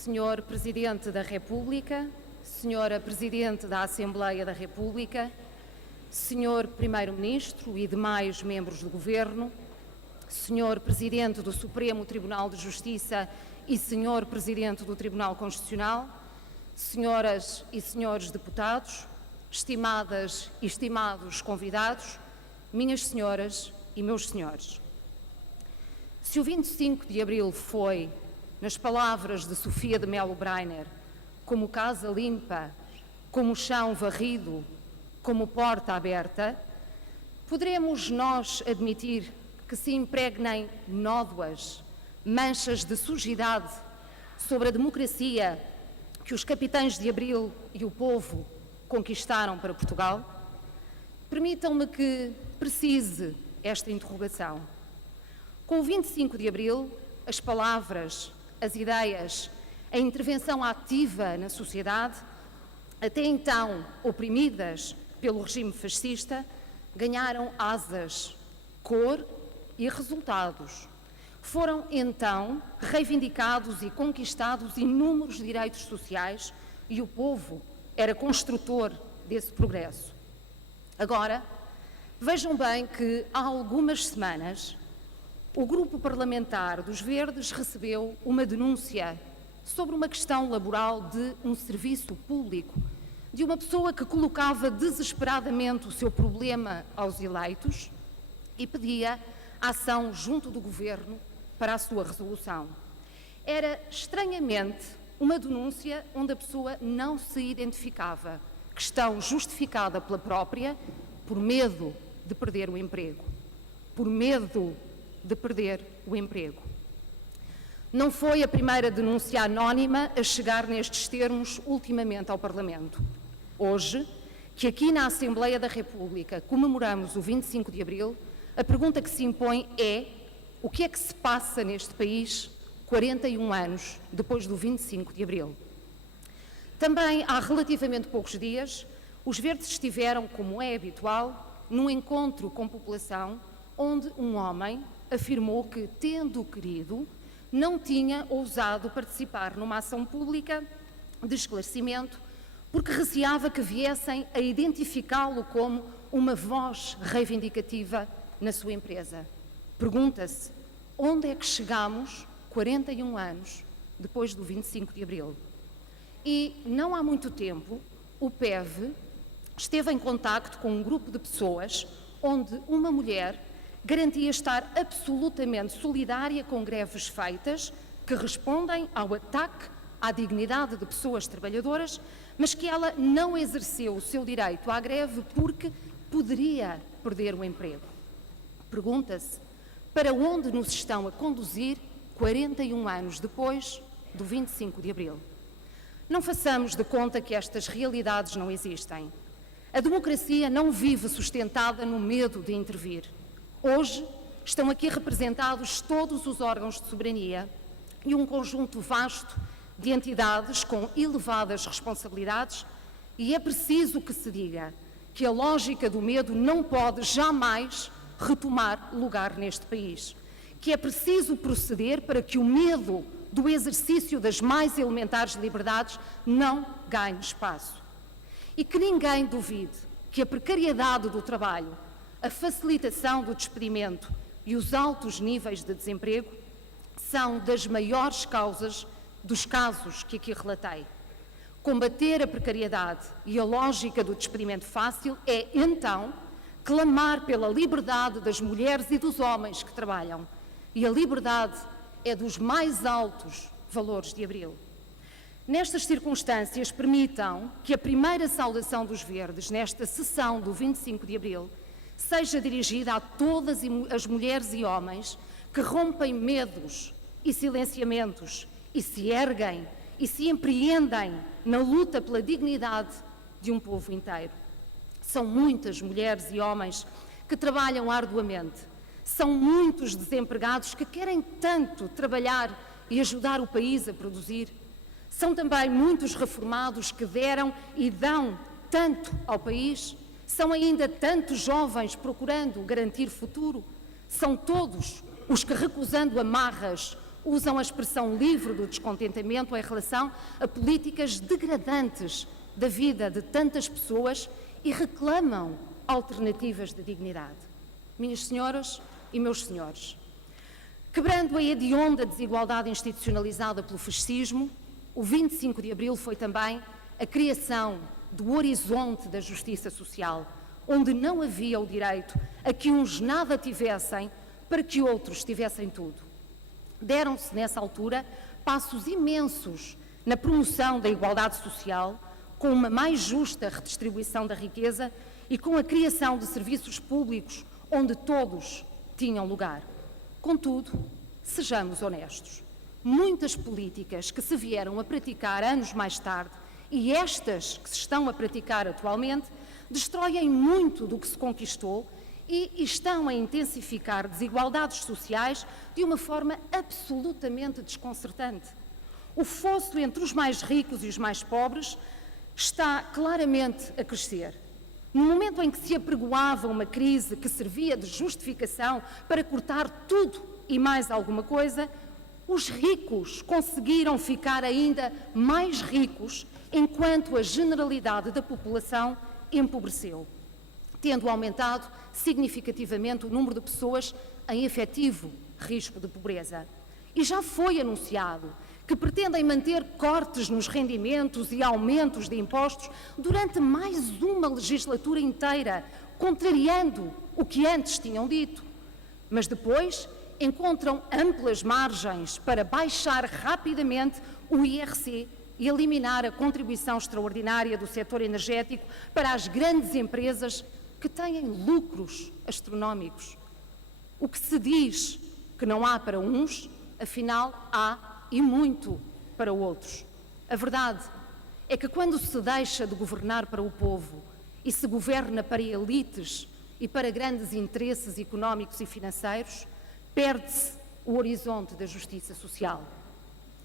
Senhor Presidente da República, Senhora Presidente da Assembleia da República, Senhor Primeiro-Ministro e demais membros do Governo, Senhor Presidente do Supremo Tribunal de Justiça e Senhor Presidente do Tribunal Constitucional, Senhoras e Senhores Deputados, estimadas e estimados convidados, minhas senhoras e meus senhores. Se o 25 de Abril foi, nas palavras de Sofia de Mello Breiner, como casa limpa, como chão varrido, como porta aberta, poderemos nós admitir que se impregnem nódoas, manchas de sujidade sobre a democracia que os capitães de Abril e o povo conquistaram para Portugal? Permitam-me que precise esta interrogação. Com o 25 de Abril, as palavras, as ideias, a intervenção ativa na sociedade, até então oprimidas pelo regime fascista, ganharam asas, cor e resultados. Foram então reivindicados e conquistados inúmeros direitos sociais e o povo era construtor desse progresso. Agora, vejam bem que há algumas semanas o Grupo Parlamentar dos Verdes recebeu uma denúncia sobre uma questão laboral de um serviço público, de uma pessoa que colocava desesperadamente o seu problema aos eleitos e pedia ação junto do Governo para a sua resolução. Era, estranhamente, uma denúncia onde a pessoa não se identificava, questão justificada pela própria, por medo de perder o emprego. Por medo de perder o emprego. Não foi a primeira denúncia anónima a chegar nestes termos ultimamente ao Parlamento. Hoje, que aqui na Assembleia da República comemoramos o 25 de Abril, a pergunta que se impõe é: o que é que se passa neste país 41 anos depois do 25 de Abril? Também há relativamente poucos dias, os Verdes estiveram, como é habitual, num encontro com população onde um homem afirmou que, tendo querido, não tinha ousado participar numa ação pública de esclarecimento porque receava que viessem a identificá-lo como uma voz reivindicativa na sua empresa. Pergunta-se, onde é que chegamos 41 anos depois do 25 de Abril? E, não há muito tempo, o PEV esteve em contacto com um grupo de pessoas onde uma mulher garantia estar absolutamente solidária com greves feitas que respondem ao ataque à dignidade de pessoas trabalhadoras, mas que ela não exerceu o seu direito à greve porque poderia perder o emprego. Pergunta-se, para onde nos estão a conduzir 41 anos depois do 25 de Abril? Não façamos de conta que estas realidades não existem. A democracia não vive sustentada no medo de intervir. Hoje estão aqui representados todos os órgãos de soberania e um conjunto vasto de entidades com elevadas responsabilidades e é preciso que se diga que a lógica do medo não pode jamais retomar lugar neste país, que é preciso proceder para que o medo do exercício das mais elementares liberdades não ganhe espaço. E que ninguém duvide que a precariedade do trabalho, a facilitação do despedimento e os altos níveis de desemprego são das maiores causas dos casos que aqui relatei. Combater a precariedade e a lógica do despedimento fácil é, então, clamar pela liberdade das mulheres e dos homens que trabalham. E a liberdade é dos mais altos valores de Abril. Nestas circunstâncias, permitam que a primeira saudação dos Verdes nesta sessão do 25 de Abril seja dirigida a todas as mulheres e homens que rompem medos e silenciamentos e se erguem e se empreendem na luta pela dignidade de um povo inteiro. São muitas mulheres e homens que trabalham arduamente. São muitos desempregados que querem tanto trabalhar e ajudar o país a produzir. São também muitos reformados que deram e dão tanto ao país. São ainda tantos jovens procurando garantir futuro. São todos os que, recusando amarras, usam a expressão livre do descontentamento em relação a políticas degradantes da vida de tantas pessoas e reclamam alternativas de dignidade. Minhas senhoras e meus senhores, quebrando a hedionda desigualdade institucionalizada pelo fascismo, o 25 de Abril foi também a criação do horizonte da justiça social, onde não havia o direito a que uns nada tivessem para que outros tivessem tudo. Deram-se, nessa altura, passos imensos na promoção da igualdade social, com uma mais justa redistribuição da riqueza e com a criação de serviços públicos onde todos tinham lugar. Contudo, sejamos honestos, muitas políticas que se vieram a praticar anos mais tarde e estas que se estão a praticar atualmente destroem muito do que se conquistou e estão a intensificar desigualdades sociais de uma forma absolutamente desconcertante. O fosso entre os mais ricos e os mais pobres está claramente a crescer. No momento em que se apregoava uma crise que servia de justificação para cortar tudo e mais alguma coisa, os ricos conseguiram ficar ainda mais ricos enquanto a generalidade da população empobreceu, tendo aumentado significativamente o número de pessoas em efetivo risco de pobreza. E já foi anunciado que pretendem manter cortes nos rendimentos e aumentos de impostos durante mais uma legislatura inteira, contrariando o que antes tinham dito. Mas depois encontram amplas margens para baixar rapidamente o IRC e eliminar a contribuição extraordinária do setor energético para as grandes empresas que têm lucros astronómicos. O que se diz que não há para uns, afinal há e muito para outros. A verdade é que quando se deixa de governar para o povo e se governa para elites e para grandes interesses económicos e financeiros, perde-se o horizonte da justiça social.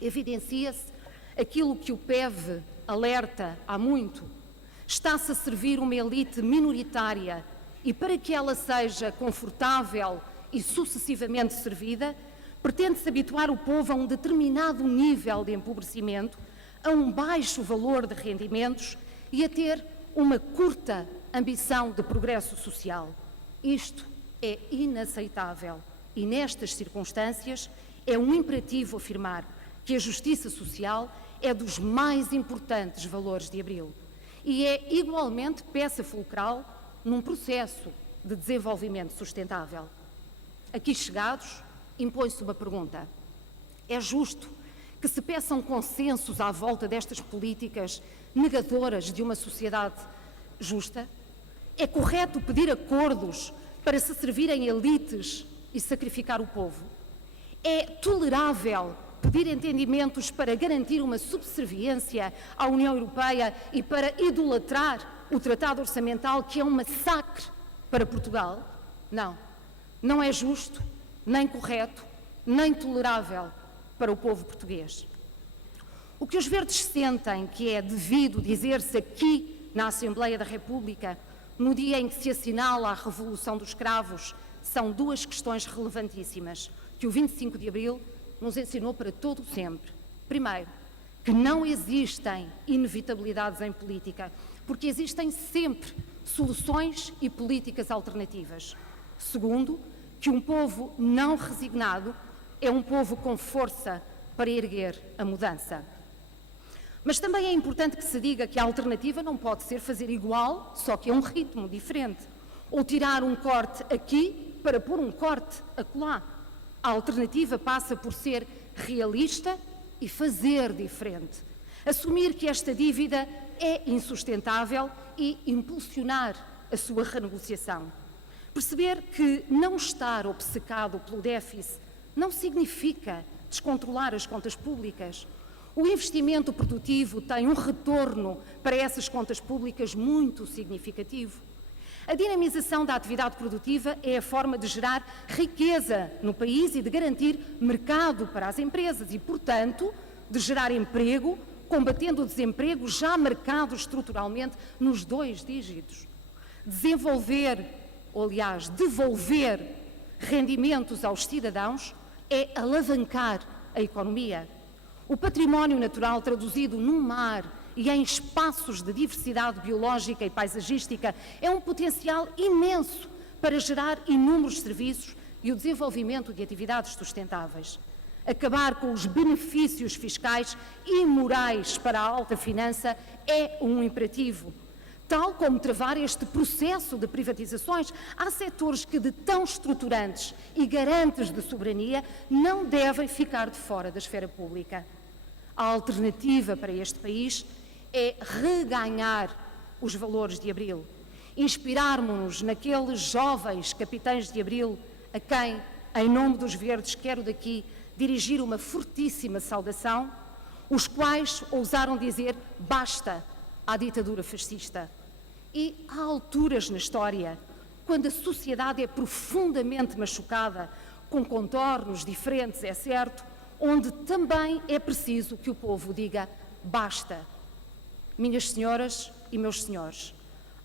Evidencia-se aquilo que o PEV alerta há muito. Está-se a servir uma elite minoritária e, para que ela seja confortável e sucessivamente servida, pretende-se habituar o povo a um determinado nível de empobrecimento, a um baixo valor de rendimentos e a ter uma curta ambição de progresso social. Isto é inaceitável e, nestas circunstâncias, é um imperativo afirmar que a justiça social é dos mais importantes valores de Abril e é igualmente peça fulcral num processo de desenvolvimento sustentável. Aqui chegados, impõe-se uma pergunta. É justo que se peçam consensos à volta destas políticas negadoras de uma sociedade justa? É correto pedir acordos para se servirem elites e sacrificar o povo? É tolerável pedir entendimentos para garantir uma subserviência à União Europeia e para idolatrar o Tratado Orçamental, que é um massacre para Portugal? Não. Não é justo, nem correto, nem tolerável para o povo português. O que os verdes sentem que é devido dizer-se aqui na Assembleia da República, no dia em que se assinala a Revolução dos Cravos, são duas questões relevantíssimas que o 25 de Abril nos ensinou para todo o sempre. Primeiro, que não existem inevitabilidades em política, porque existem sempre soluções e políticas alternativas. Segundo, que um povo não resignado é um povo com força para erguer a mudança. Mas também é importante que se diga que a alternativa não pode ser fazer igual, só que é um ritmo diferente, ou tirar um corte aqui para pôr um corte acolá. A alternativa passa por ser realista e fazer diferente. Assumir que esta dívida é insustentável e impulsionar a sua renegociação. Perceber que não estar obcecado pelo déficit não significa descontrolar as contas públicas. O investimento produtivo tem um retorno para essas contas públicas muito significativo. A dinamização da atividade produtiva é a forma de gerar riqueza no país e de garantir mercado para as empresas e, portanto, de gerar emprego, combatendo o desemprego já marcado estruturalmente nos 2 dígitos. Desenvolver, ou aliás, devolver rendimentos aos cidadãos é alavancar a economia. O património natural traduzido num mar e em espaços de diversidade biológica e paisagística é um potencial imenso para gerar inúmeros serviços e o desenvolvimento de atividades sustentáveis. Acabar com os benefícios fiscais e morais para a alta finança é um imperativo. Tal como travar este processo de privatizações, há setores que, de tão estruturantes e garantes de soberania, não devem ficar de fora da esfera pública. A alternativa para este país é reganhar os valores de Abril, inspirarmos-nos naqueles jovens capitães de Abril a quem, em nome dos Verdes, quero daqui dirigir uma fortíssima saudação, os quais ousaram dizer basta à ditadura fascista. E há alturas na história, quando a sociedade é profundamente machucada, com contornos diferentes, é certo, onde também é preciso que o povo diga basta. Minhas senhoras e meus senhores,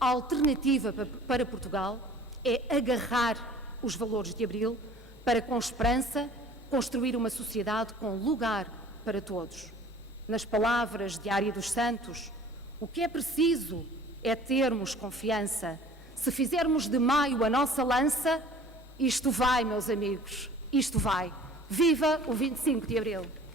a alternativa para Portugal é agarrar os valores de Abril para, com esperança, construir uma sociedade com lugar para todos. Nas palavras de Ária dos Santos, o que é preciso é termos confiança. Se fizermos de maio a nossa lança, isto vai, meus amigos, isto vai. Viva o 25 de Abril!